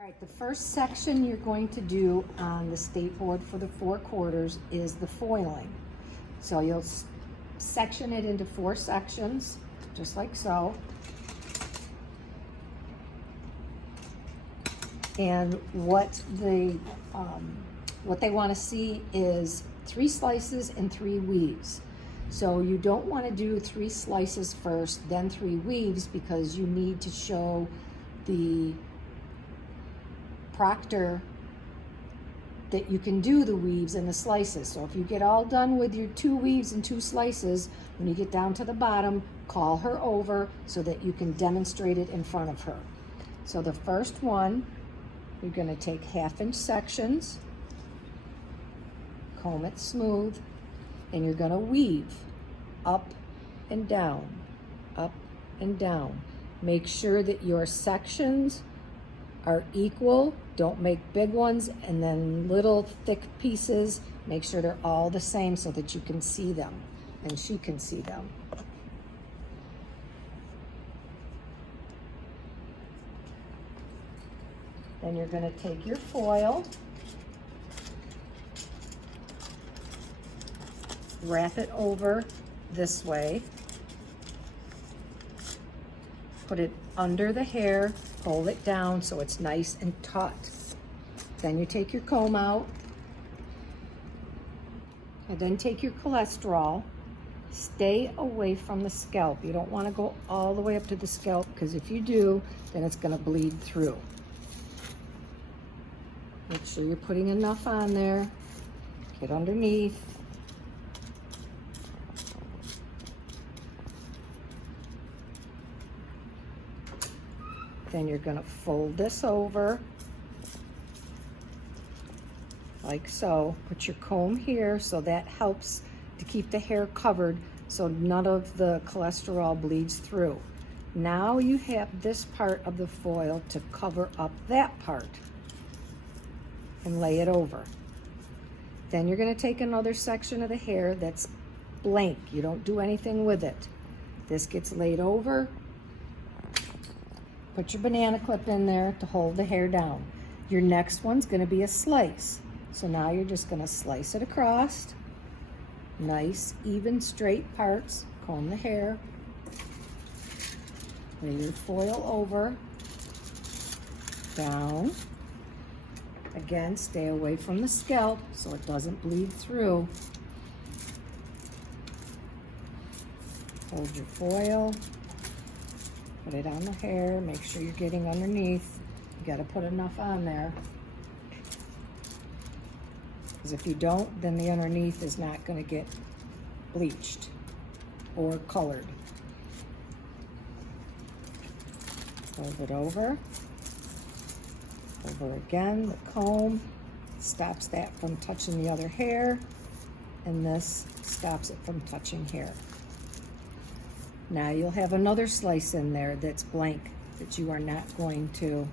All right, the first section you're going to do on the state board for the 4 quarters is the foiling. So you'll section it into 4 sections, just like so. And what they want to see is 3 slices and 3 weaves. So you don't want to do 3 slices first, then 3 weaves, because you need to show the proctor that you can do the weaves and the slices. So if you get all done with your 2 weaves and 2 slices, when you get down to the bottom, call her over so that you can demonstrate it in front of her. So the first one, you're going to take 1/2-inch sections, comb it smooth, and you're going to weave up and down, up and down. Make sure that your sections are equal. Don't make big ones and then little thick pieces. Make sure they're all the same so that you can see them and she can see them. Then you're going to take your foil, wrap it over this way, put it under the hair, pull it down so it's nice and taut. Then you take your comb out, and then take your cholesterol. Stay away from the scalp. You don't want to go all the way up to the scalp, because if you do, then it's going to bleed through. Make sure you're putting enough on there. Get underneath. Then you're going to fold this over like so. Put your comb here so that helps to keep the hair covered so none of the cholesterol bleeds through. Now you have this part of the foil to cover up that part and lay it over. Then you're going to take another section of the hair that's blank. You don't do anything with it. This gets laid over. Put your banana clip in there to hold the hair down. Your next one's going to be a slice. So now you're just going to slice it across. Nice, even, straight parts. Comb the hair. Lay your foil over. Down. Again, stay away from the scalp so it doesn't bleed through. Hold your foil. Put it on the hair. Make sure you're getting underneath. You got to put enough on there, because if you don't, then the underneath is not going to get bleached or colored. Fold it over. Over again. The comb stops that from touching the other hair, and this stops it from touching hair. Now you'll have another slice in there that's blank, that you are not going to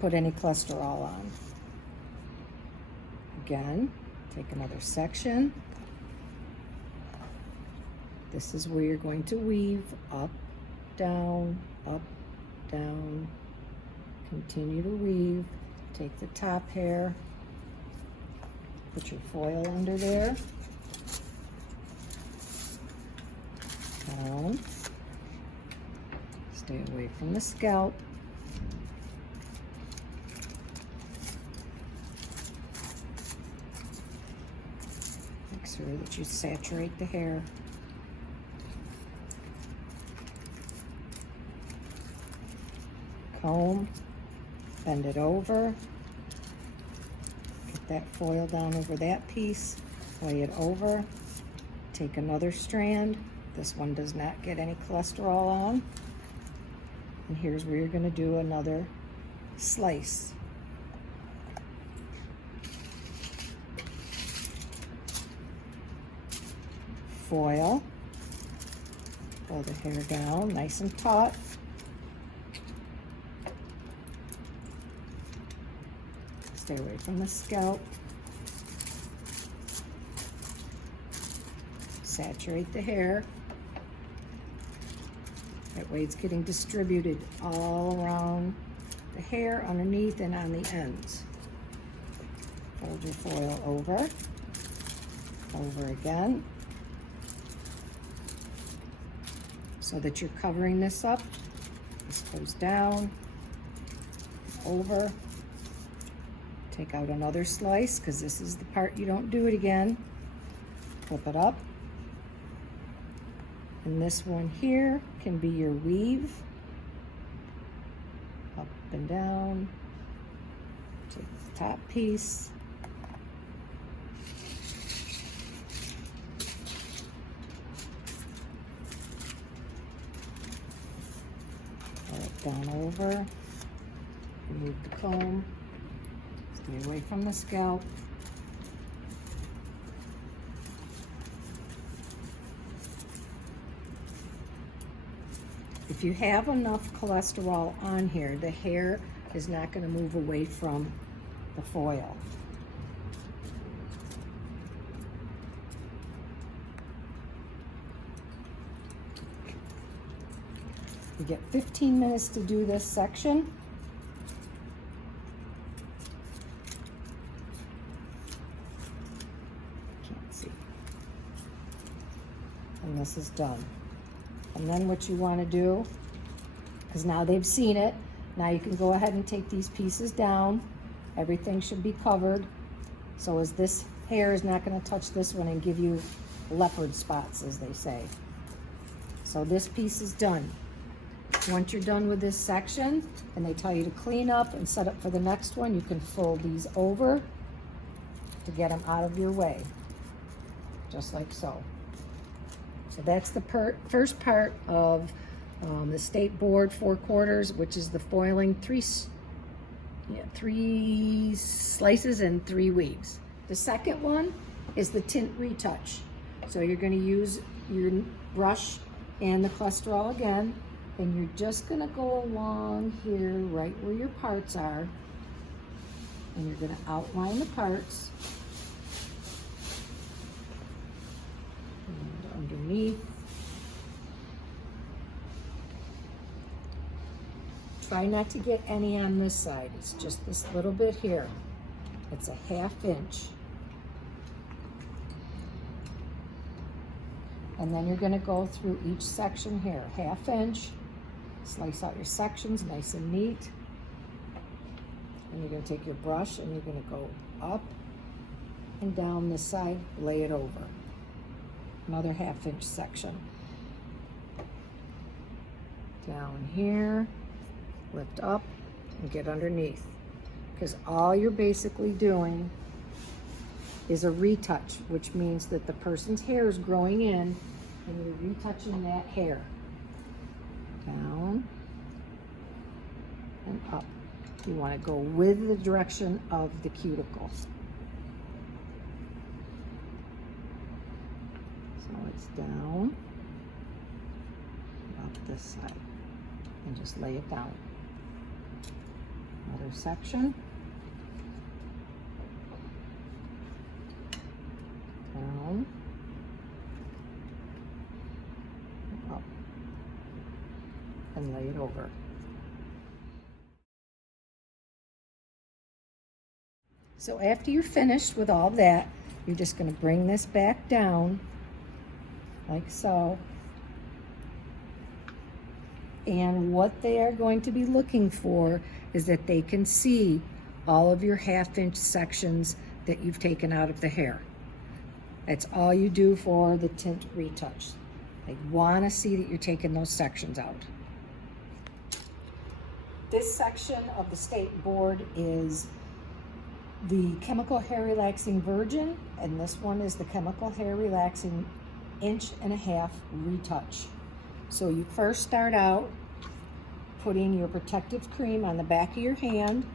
put any cholesterol on. Again, take another section. This is where you're going to weave up, down, continue to weave. Take the top hair, put your foil under there. Down. Stay away from the scalp. Make sure that you saturate the hair. Comb, bend it over. Get that foil down over that piece, lay it over. Take another strand. This one does not get any cholesterol on. And here's where you're going to do another slice. Foil. Pull the hair down nice and taut. Stay away from the scalp. Saturate the hair. That way it's getting distributed all around the hair underneath and on the ends. Fold your foil over again, so that you're covering this up. This goes down, over. Take out another slice, because this is the part you don't do it again. Flip it up. And this one here can be your weave. Up and down. Take the top piece. Pull it down over. Remove the comb. Stay away from the scalp. If you have enough cholesterol on here, the hair is not going to move away from the foil. You get 15 minutes to do this section. Can't see. And this is done. And then what you want to do, because now they've seen it, now you can go ahead and take these pieces down. Everything should be covered. So as this hair is not going to touch this one and give you leopard spots, as they say. So this piece is done. Once you're done with this section, and they tell you to clean up and set up for the next one, you can fold these over to get them out of your way, just like so. So that's the first part of the State Board 4 quarters, which is the foiling, three slices and 3 weaves. The second one is the Tint Retouch. So you're going to use your brush and the cholesterol again, and you're just going to go along here right where your parts are, and you're going to outline the parts. And underneath. Try not to get any on this side. It's just this little bit here. It's a 1/2 inch. And then you're going to go through each section here, 1/2 inch. Slice out your sections nice and neat. And you're going to take your brush and you're going to go up and down this side, lay it over. Another 1/2 inch section. Down here, lift up and get underneath. Because all you're basically doing is a retouch, which means that the person's hair is growing in and you're retouching that hair. Down and up. You want to go with the direction of the cuticle. So it's down, up this side, and just lay it down. Another section. Down, up, and lay it over. So after you're finished with all that, you're just going to bring this back down like so. And what they are going to be looking for is that they can see all of your 1/2 inch sections that you've taken out of the hair. That's all you do for the Tint Retouch. They want to see that you're taking those sections out. This section of the State Board is the Chemical Hair Relaxing Virgin, and this one is the Chemical Hair Relaxing 1.5 Retouch. So you first start out putting your protective cream on the back of your hand.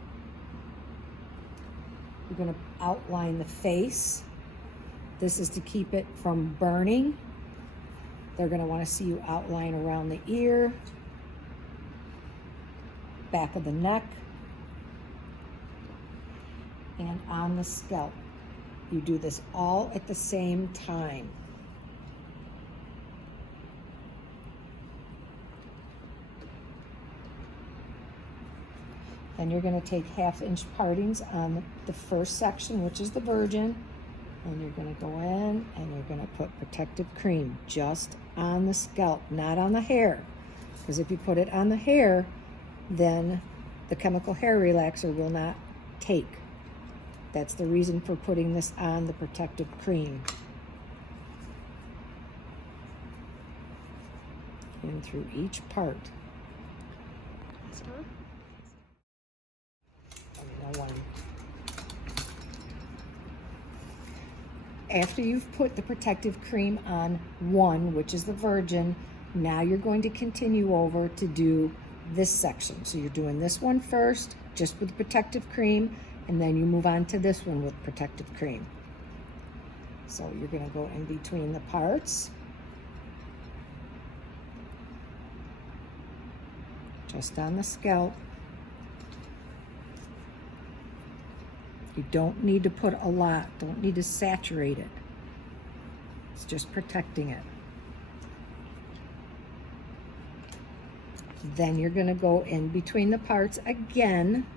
You're going to outline the face. This is to keep it from burning. They're going to want to see you outline around the ear, back of the neck, and on the scalp. You do this all at the same time. Then you're going to take 1/2 inch partings on the first section, which is the Virgin, and you're going to go in and you're going to put protective cream just on the scalp, not on the hair. Because if you put it on the hair, then the chemical hair relaxer will not take. That's the reason for putting this on the protective cream. In through each part. After you've put the protective cream on one, which is the Virgin, now you're going to continue over to do this section. So you're doing this one first, just with protective cream, and then you move on to this one with protective cream. So you're going to go in between the parts. Just on the scalp. You don't need to put a lot, don't need to saturate it. It's just protecting it. Then you're going to go in between the parts again,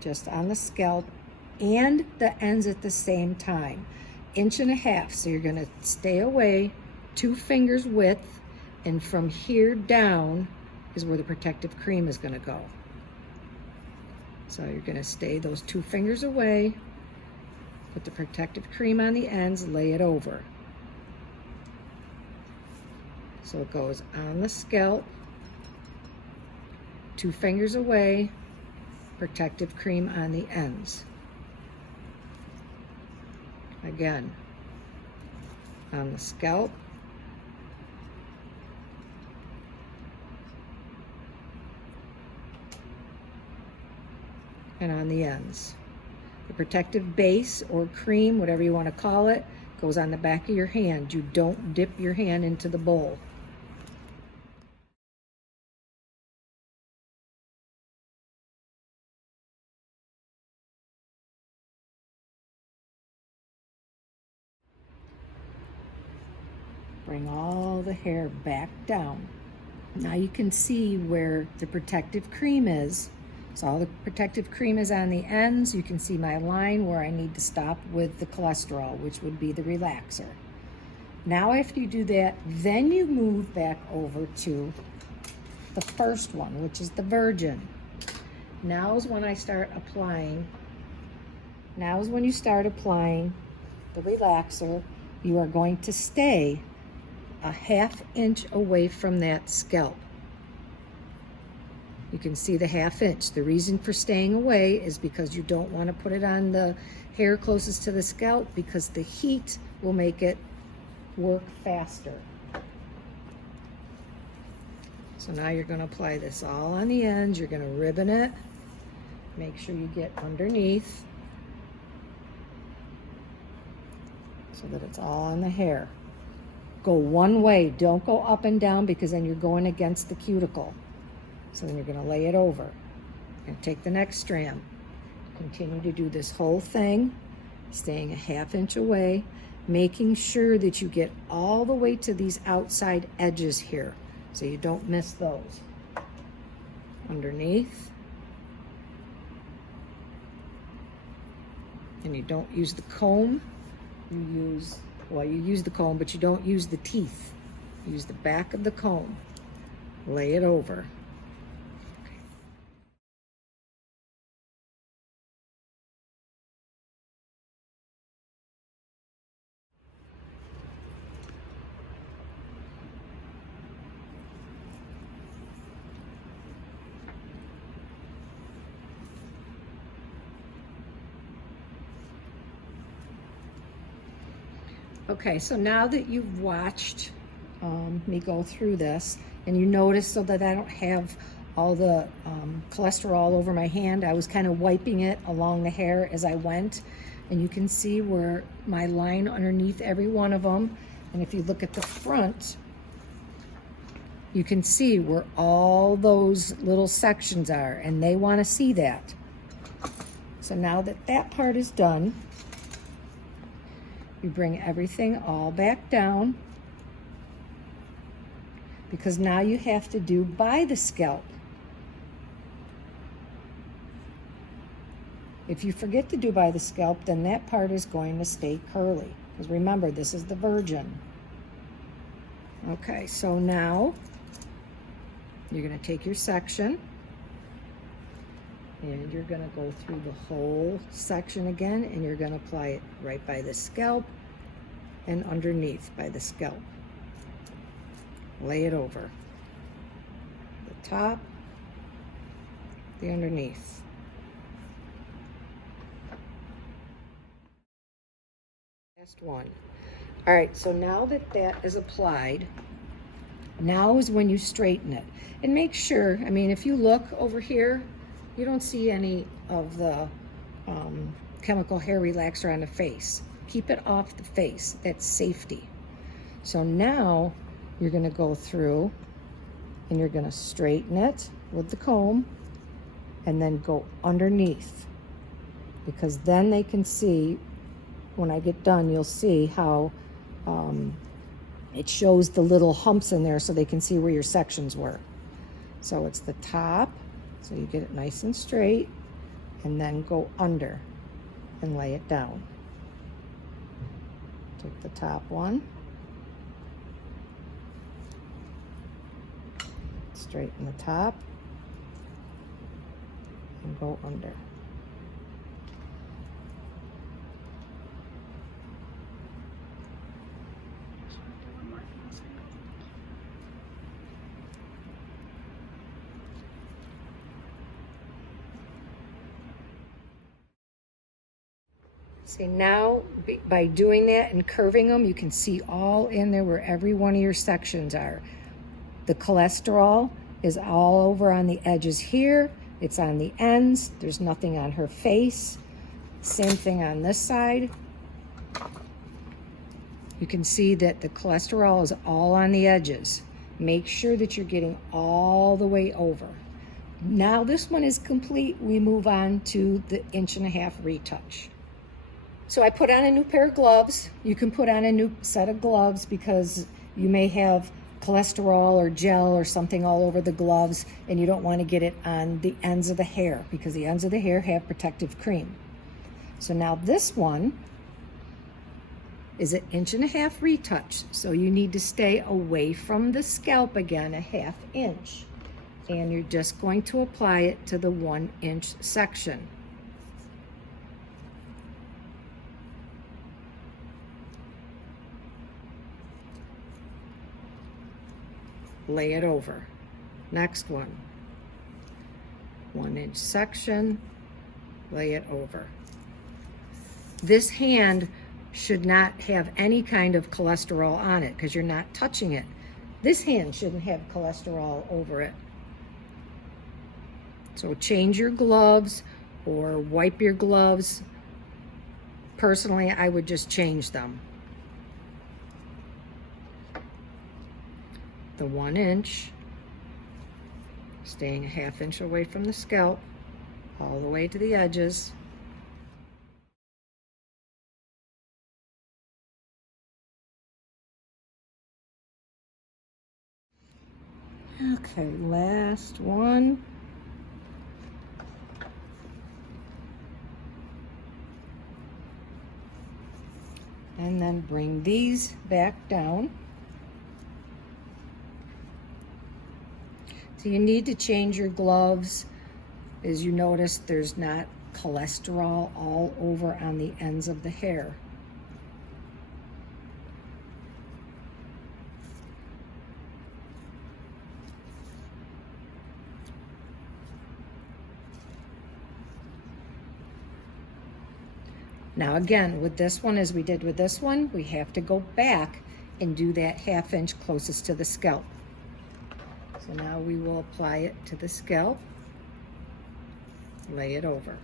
just on the scalp and the ends at the same time. 1.5 inches, so you're going to stay away 2 fingers width, and from here down is where the protective cream is going to go. So you're going to stay those 2 fingers away, put the protective cream on the ends, lay it over. So it goes on the scalp, 2 fingers away, protective cream on the ends. Again, on the scalp, and on the ends. The protective base or cream, whatever you want to call it, goes on the back of your hand. You don't dip your hand into the bowl. Bring all the hair back down. Now you can see where the protective cream is. So all the protective cream is on the ends. You can see my line where I need to stop with the cholesterol, which would be the relaxer. Now after you do that, then you move back over to the first one, which is the Virgin. Now is when I start applying. Now is when you start applying the relaxer. You are going to stay 1/2 inch away from that scalp. You can see the 1/2 inch. The reason for staying away is because you don't want to put it on the hair closest to the scalp, because the heat will make it work faster. So now you're going to apply this all on the ends. You're going to ribbon it. Make sure you get underneath so that it's all on the hair. Go one way. Don't go up and down, because then you're going against the cuticle. So then you're going to lay it over and take the next strand. Continue to do this whole thing, staying 1/2 inch away, making sure that you get all the way to these outside edges here so you don't miss those. Underneath. And you don't use the comb. You use the comb, but you don't use the teeth. Use the back of the comb. Lay it over. Okay, so now that you've watched me go through this, and you notice so that I don't have all the cholesterol all over my hand, I was kind of wiping it along the hair as I went, and you can see where my line underneath every one of them. And if you look at the front, you can see where all those little sections are, and they want to see that. So now that that part is done, you bring everything all back down, because now you have to do by the scalp. If you forget to do by the scalp, then that part is going to stay curly. Because remember, this is the virgin. Okay, so now you're going to take your section and you're going to go through the whole section again, and you're going to apply it right by the scalp and underneath by the scalp. Lay it over the top, the underneath. Last one. All right, so now that that is applied, now is when you straighten it. And make sure, I mean, if you look over here, you don't see any of the chemical hair relaxer on the face. Keep it off the face. That's safety. So now you're going to go through and you're going to straighten it with the comb and then go underneath, because then they can see, when I get done, you'll see how it shows the little humps in there so they can see where your sections were. So it's the top, so you get it nice and straight, and then go under and lay it down. Take the top one, straighten the top, and go under. See, now by doing that and curving them, you can see all in there where every one of your sections are. The cholesterol is all over on the edges here. It's on the ends. There's nothing on her face. Same thing on this side. You can see that the cholesterol is all on the edges. Make sure that you're getting all the way over. Now this one is complete. We move on to the 1.5-inch retouch. So I put on a new pair of gloves. You can put on a new set of gloves because you may have cholesterol or gel or something all over the gloves, and you don't want to get it on the ends of the hair because the ends of the hair have protective cream. So now this one is an 1.5-inch retouch. So you need to stay away from the scalp again, 1/2 inch. And you're just going to apply it to the 1-inch section. Lay it over. Next one. 1-inch section, lay it over. This hand should not have any kind of cholesterol on it because you're not touching it. This hand shouldn't have cholesterol over it. So change your gloves or wipe your gloves. Personally, I would just change them. The 1-inch, staying 1/2 inch away from the scalp, all the way to the edges. Okay, last one. And then bring these back down. So you need to change your gloves. As you notice, there's not cholesterol all over on the ends of the hair. Now again, with this one, as we did with this one, we have to go back and do that 1/2 inch closest to the scalp. So now we will apply it to the scalp, lay it over.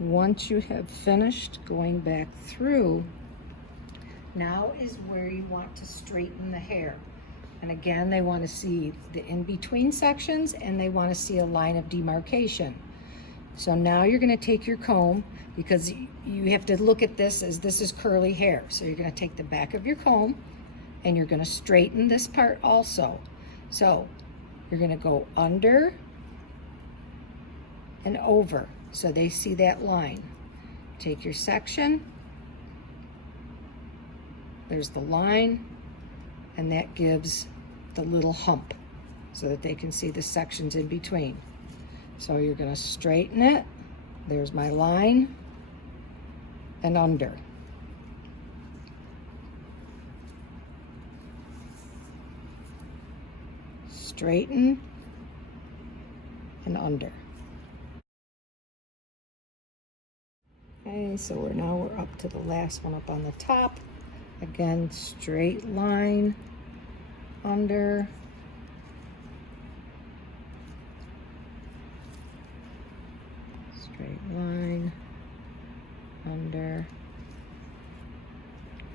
once you have finished going back through, now is where you want to straighten the hair. And again, they want to see the in-between sections and they want to see a line of demarcation. So now you're going to take your comb, because you have to look at this as this is curly hair. So you're going to take the back of your comb and you're going to straighten this part also. So you're going to go under and over so they see that line. Take your section, there's the line, and that gives the little hump so that they can see the sections in between. So you're going to straighten it, there's my line, and under. Straighten and under. Okay, so we're up to the last one up on the top. Again, straight line, under, straight line, under,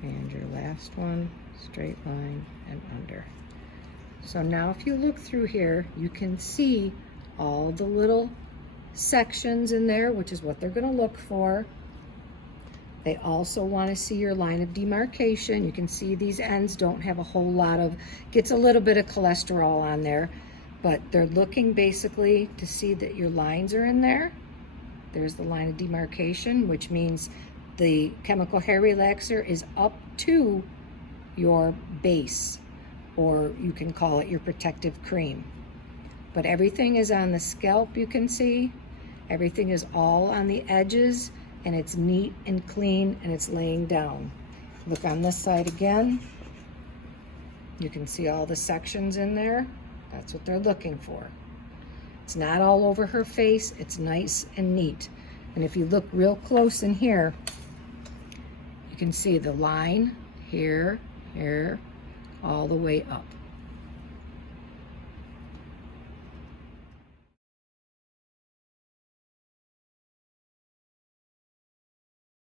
and your last one, straight line and under. So now if you look through here, you can see all the little sections in there, which is what they're going to look for. They also want to see your line of demarcation. You can see these ends don't have a whole lot of, gets a little bit of cholesterol on there, but they're looking basically to see that your lines are in there. There's the line of demarcation, which means the chemical hair relaxer is up to your base, or you can call it your protective cream. But everything is on the scalp, you can see. Everything is all on the edges, and it's neat and clean, and it's laying down. Look on this side again. You can see all the sections in there. That's what they're looking for. It's not all over her face. It's nice and neat. And if you look real close in here, you can see the line here, here, all the way up.